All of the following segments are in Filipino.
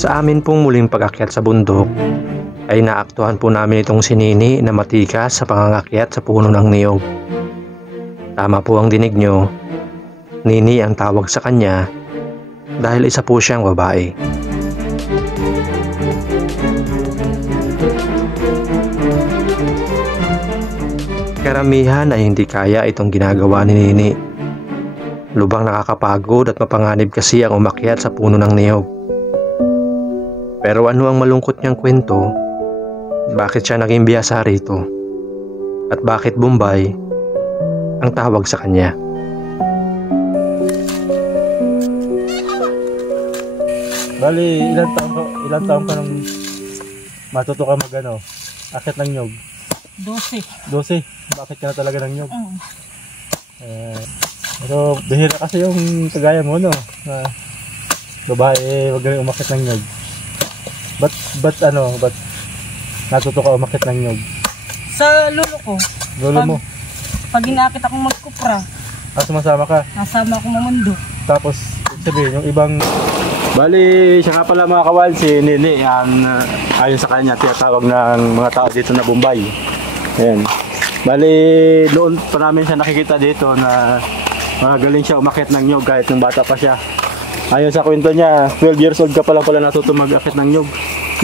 Sa amin pong muling pag-akyat sa bundok ay naaktuhan po namin itong si Nini na matikas sa pangangakyat sa puno ng niyog. Tama po ang dinig nyo, Nini ang tawag sa kanya dahil isa po siyang babae. Karamihan ay hindi kaya itong ginagawa ni Nini. Lubang nakakapagod at mapanganib kasi ang umakyat sa puno ng niyog. Pero ano ang malungkot niyang kwento? Bakit siya naging biyasa rito? At bakit Bombay ang tawag sa kanya? Bali, ilang taon ka nung matuto ka akit ng nyog? 12. 12? Bakit ka na talaga ng nyog? Pero bihira kasi yung kagaya mo, no? Babae, wag na umakit ng nyog. Ba't natuto ka umakit ng nyog? Sa lolo ko. Lolo mo? Pag inakit akong magkupra, Sumasama ka? nasama akong mamundo. Tapos, sabihin, yung ibang... Bali, siya nga pala mga kawal, si Nini, ayon sa kanya, tinatawag ng mga tao dito na Bombay. Ayan. Bali, noon pa namin siya nakikita dito na magaling siya umakit ng nyog kahit nung bata pa siya. Ayon sa kwento niya, 12 years old ka pa lang pala natuto mag-akit ng nyog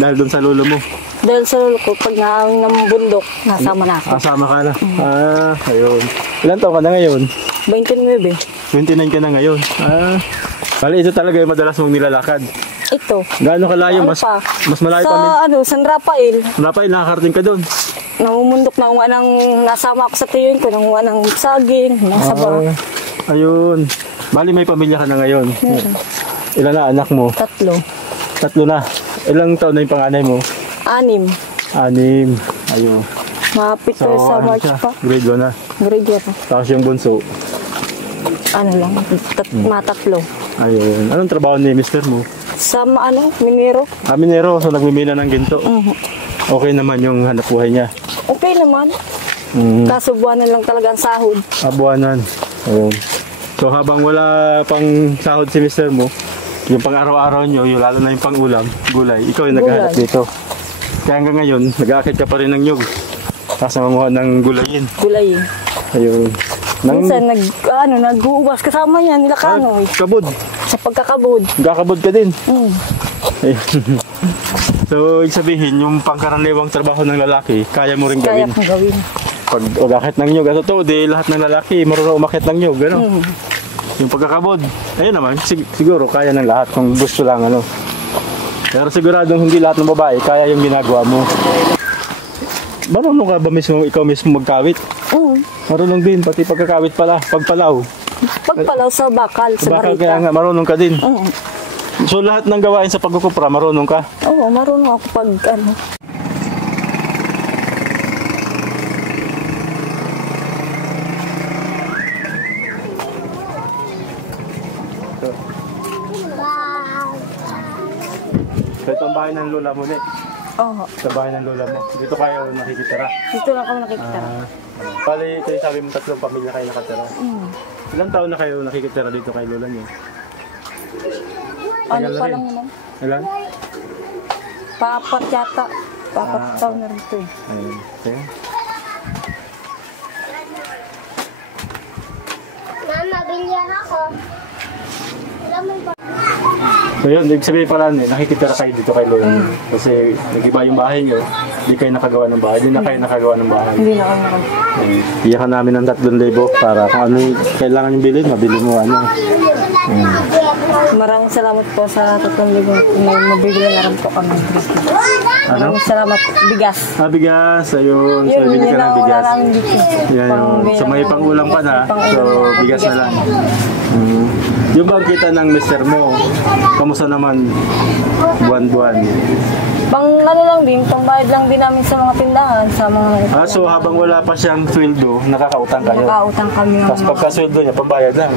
dahil doon sa lolo mo. Dahil sa lolo ko, pag naawin ng bundok, nasama na ako. Kasama ka na? Ayun. Ilan taon ka na ngayon? 29. 29 ka na ngayon? Bali, ito talaga yung madalas mong nilalakad. Ito. Gaano kalayo? Ano Mas malayo sa, pa min? San Rafael. Rafael, nakakarating ka doon? Namumundok na uwa ng, nasama ako sa tiyon ko, nanguha ng saging, nasa ba. Ayun. Bali, may pamilya ka na ngayon. Ilan na anak mo? 3. 3 na. Ilang taon na yung panganay mo? 6. 6. Ayun. Mapit sa March siya? pa. Grade 1 na. Grade 1 pa. Tapos yung bunso? Matatlo. Ayun. Anong trabaho ni mister mo? Sa minero. Minero. So, nagmimina ng ginto. Okay naman yung hanap buhay niya? Okay naman. Kaso buwanan lang talaga ang sahod. Buwanan. Ayun. So, habang wala pang sahod si mister mo, yung pang-araw-araw nyo, yung lalo na yung pang-ulam, gulay, ikaw yung naghahanap dito. Kaya hanggang ngayon, nag-aakit ka pa rin ng nyug. Tapos mamuha ng gulayin. Gulayin. Ayun. Minsan, nag-uubas kasama yan, nila Kanoy. Kabod. Sa pagkakabod. Nagkakabod ka din. So, ibig sabihin, yung pangkaraniwang trabaho ng lalaki, kaya mo rin gawin. Kaya kong gawin. Pag umakit ng nyug, totoo, di lahat ng lalaki marunong umakit ng nyug, ano? Yung pagkakabod, ayun naman, siguro kaya ng lahat kung gusto lang, ano. Pero siguradong hindi lahat ng babae, kaya yung ginagawa mo. Marunong ka ba ikaw mismo magkawit? Marunong din, pati pagkakawit pala, pagpalaw. Pagpalaw sa bakal, sa Bakal barita. kaya nga, marunong ka din. So lahat ng gawain sa pagkukupra, marunong ka? Oo, marunong ako pag So ito ang bahay ng lola mo, ne? Oo. Sa bahay ng lola mo. Dito kayo nakikitira? Dito lang ako nakikitira. Bali, kayo sabi mo 3 pamilya kayo nakatira. Ilang taon na kayo nakikitira dito kay lola niyo? Ano pa lang naman? Ilan? Papat yata. Papat taon na rito eh. Ayun. Okay. Mama, bilyan ako. So yun, ibig sabihin pala, nakikitira kayo dito kay lola niyo. Kasi nag-iba yung bahay niyo, hindi kayo nakagawa ng bahay. Hindi na kayo nakagawa ng bahay. Hindi na ako nakagawa. Iyakan namin ng 3,000 para kung ano yung kailangan yung bilhin, mabili mo ano. Maraming salamat po sa 3,000 na mabibili na rin po kami. Maraming salamat. Bigas. Bigas. Ayun. So, Yun, bili ka ng bigas. namin dito. Yan, so may pang-ulam pa na. So, bigas na lang. Yung bang kita ng mister mo, kamusta naman buwan-buwan? Pang lang din, pangbayad lang din namin sa mga tindahan, sa mga... So habang wala pa siyang sweldo, nakakautang kayo? Nakakautang kami. Tapos pagka-sweldo niya, pambayad lang?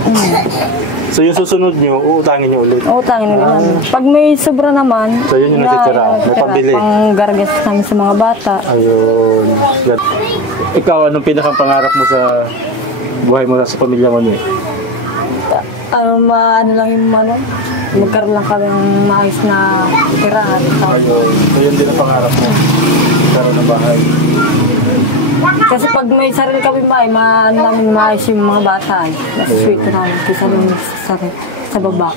So yung susunod niyo, uutangin niyo ulit? Utangin naman. Pag may sobra naman, so yun yung natitira, may pambili? Pang-gargas namin sa mga bata. Ayun. Ikaw, anong pinakang pangarap mo sa buhay mo sa pamilya mo niyo? ano lang yung magkaroon lang kami ng maayos na tirahan. Ayun. So yun din ang pangarap mo. Karoon ng bahay. Kasi pag may sarili kami bahay, namin maayos yung mga bata. Nasa-sweet namin kaysa sa baba.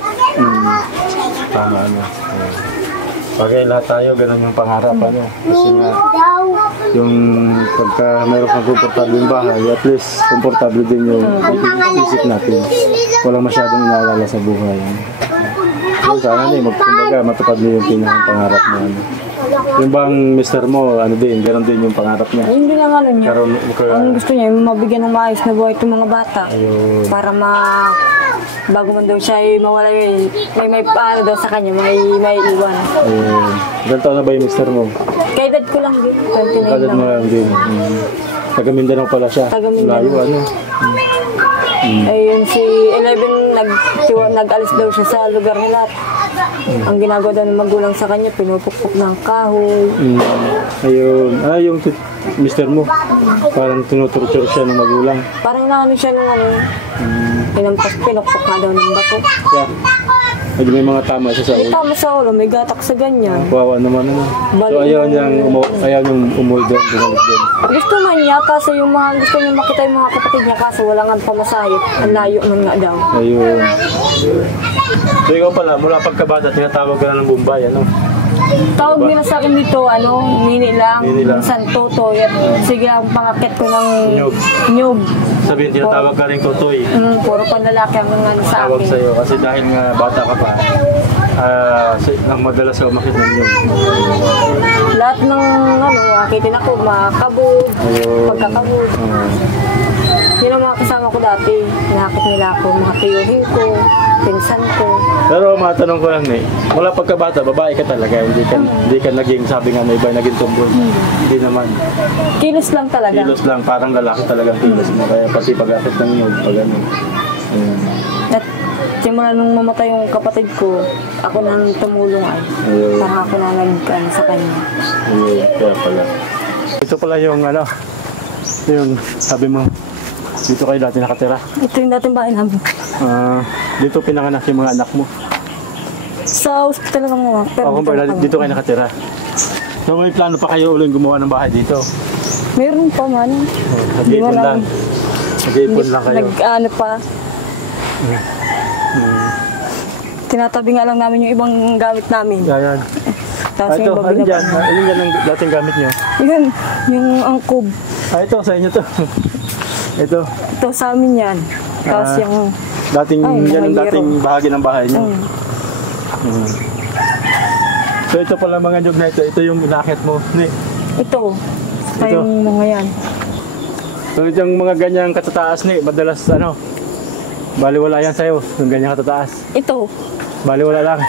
Tama na. Bagay lahat tayo, ganun yung pangarap. Kasi nga, yung pagka mayroon kang komportable yung bahay, at least komportable din yung isip natin. Walang masyadong inaalala sa buhay. So, sana kumbaga matupad niyo yung pangarap mo. Yung bang mister mo, ganun din yung pangarap niya. Yun din ang niya. Ang gusto niya, yung mabigyan ng maayos na buhay itong mga bata. Ayun. Para bago man daw siya mawala may paano daw sa kanya, may iwan. Ayun. Ilan taon na ba yung mister mo? Kaya ko lang din, 29 Kadad lang. mo lang din. Taga Mindanao pala siya. Taga Mindanao. Layo, Ayun, si 11 nag-alis daw siya sa lugar nila. Ang ginagawa daw ng magulang sa kanya, pinupukpok ng kahoy. Ayun. Yung mister mo. Parang tinutorture siya ng magulang. Parang naano siya ng pinukpok nga daw ng bato. Siya. May mga tama siya sa May ulo. tama sa ulo, may gatak sa ganyan. Kawawa naman. So ayaw niyang umuwi doon. Bumalik doon. Gusto man niya, kaso yung gusto niya makita yung mga kapatid niya, kaso wala nga pamasahit. Ang layo man nga daw. Ayun. So ikaw pala, mula pagkabata, tinatawag ka na ng Bombay, Tawag nila sa akin dito, Nini lang, Nini lang. minsan Toto. Sige ang pangakit ko ng Nyug. nyug. Sabihin, tinatawag ka rin Totoy. Puro panlalaki ang sa Tawag akin. sa'yo kasi dahil nga bata ka pa, ang madalas sa umakit ng nyug. Lahat ng akitin ako, makakabog, Ayun. pagkakabog. Yun ang mga kasama ko dati. Nakakit nila ako, mga tiyuhin ko, pinsan ko. Pero matanong ko lang mula pagkabata, babae ka talaga, hindi ka naging, sabi nga na iba, naging tomboy. Hindi naman. Kilos lang talaga. Kilos lang, parang lalaki talagang kilos mo. Kaya pati pag-akit ng nyug, pag ano. Ayun. At simula nung mamatay yung kapatid ko, ako nang tumulong ay. Ayun. Parang ako na nagkaan sa kanya. Ayun, kaya pala. Ito pala yung yung sabi mo, dito kayo dati nakatira. Ito yung dating bahay namin. Dito pinanganak yung mga anak mo. Sa hospital lang mo. Pero Dito kayo nakatira. So may plano pa kayo ulit gumawa ng bahay dito? meron pa man. Nag-iipon lang. Nag-iipon lang kayo. Nag-ano pa. Tinatabi nga lang namin yung ibang gamit namin. Yan. Tapos Ito, yung iba alin dyan? binaba. Alin dyan ang dating gamit nyo? Yun, yung angkob. Ito, sa inyo to. Ito. Ito sa amin yan. Tapos yung... Dating, Ay, yan ang mga dating bahagi ng bahay nyo. So ito pala mga nyug na ito. Ito yung inakit mo. Ito. Ito. Yung mga yan. So yung mga ganyang katataas madalas baliwala yan sa'yo. Yung ganyang katataas. Ito. Baliwala lang.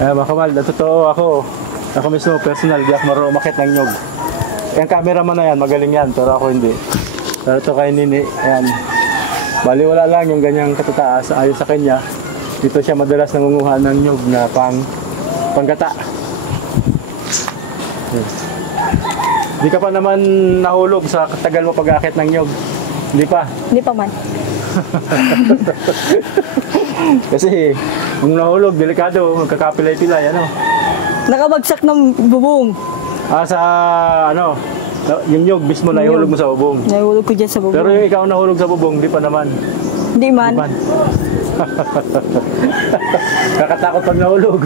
Mga kamal, totoo ako mismo personal, di ako marunong umakit ng nyug. Yung cameraman na yan, magaling yan, pero ako hindi. Pero ito kay Nini, ayan. Baliwala lang yung ganyang katataas, ayon sa kanya. Dito siya madalas nangunguha ng nyug na panggata. Di ka pa naman nahulog sa tagal mo pag-akit ng nyug. Hindi pa. Hindi pa man. Kasi kung nahulog, delikado, magkakapilay-pilay, Nakabagsak ng bubong. Sa yung nyug mismo na ihulog mo sa bubong. Nahulog ko dyan sa bubong. Pero yung ikaw nahulog sa bubong, di pa naman. Hindi man. Kakatakot pag nahulog.